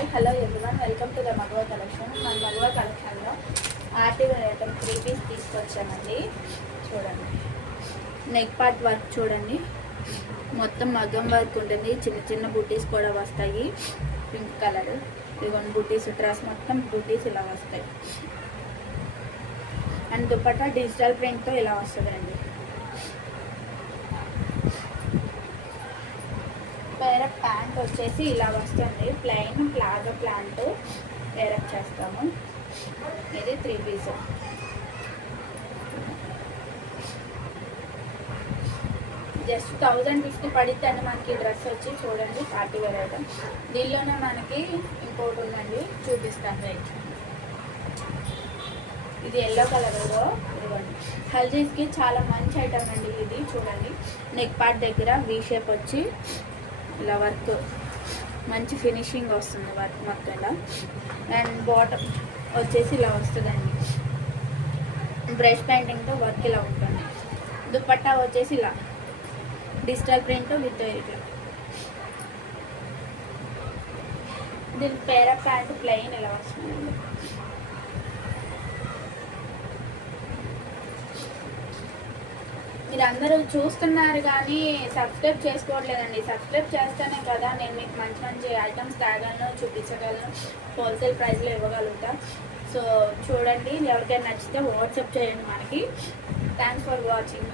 Hi hello everyone, welcome to the Magava collection. మన మగవా కలెక్షన్లో article item 3 piece తీసుకొచ్చామండి. చూడండి, neck part work చూడండి, మొత్తం మగ్గం వర్క్ ఉంటుంది. చిన్న చిన్న బుటీస్ కూడా వస్తాయి. పింక్ కలర్ ఇవన్నీ బుటీస్, డ్రెస్ మొత్తం బుటీస్ ఇలా వస్తాయి. అండ్ దుపట్టా డిజిటల్ ప్రింట్తో ఇలా వస్తుందండి. వేరే ప్యాంట్ వచ్చేసి ఇలా వస్తుంది, ప్లెయిన్ ప్లాజో ప్యాంట్ వేరప్ చేస్తాము. ఇది 3 పీస్. జస్ట్ 1050 పడితే అండి మనకి డ్రెస్ వచ్చి. చూడండి, పార్టీ వేర్ ఐటమ్. దీనిలోనే మనకి ఇంకోటి ఉందండి, చూపిస్తాను. రైట్, ఇది ఎల్లో కలర్. ఇదిగోండి, హల్దీస్కి చాలా మంచి ఐటమ్ అండి ఇది. చూడండి, నెక్ పార్ట్ దగ్గర వీ షేప్ వచ్చి ఇలా వర్క్ మంచి ఫినిషింగ్ వస్తుంది వర్క్ మొత్తం ఇలా. అండ్ బాటమ్ వచ్చేసి ఇలా వస్తుందండి, బ్రష్ పెయింటింగ్తో వర్క్ ఇలా ఉంటుంది. దుపట్టా వచ్చేసి ఇలా డిజిటల్ ప్రింట్ విత్ ఇట్లా. దీని పేర ప్యాంట్ ప్లెయిన్ ఇలా వస్తుందండి. మీరు అందరూ చూస్తున్నారు కానీ సబ్స్క్రైబ్ చేసుకోవట్లేదండి. సబ్స్క్రైబ్ చేస్తేనే కదా నేను మీకు మంచి మంచి ఐటమ్స్ తేగలను, చూపించగలను, హోల్సేల్ ప్రైస్లో ఇవ్వగలుగుతా. సో చూడండి, ఎవరికైనా నచ్చితే వాట్సాప్ చేయండి మనకి. Thanks for watching.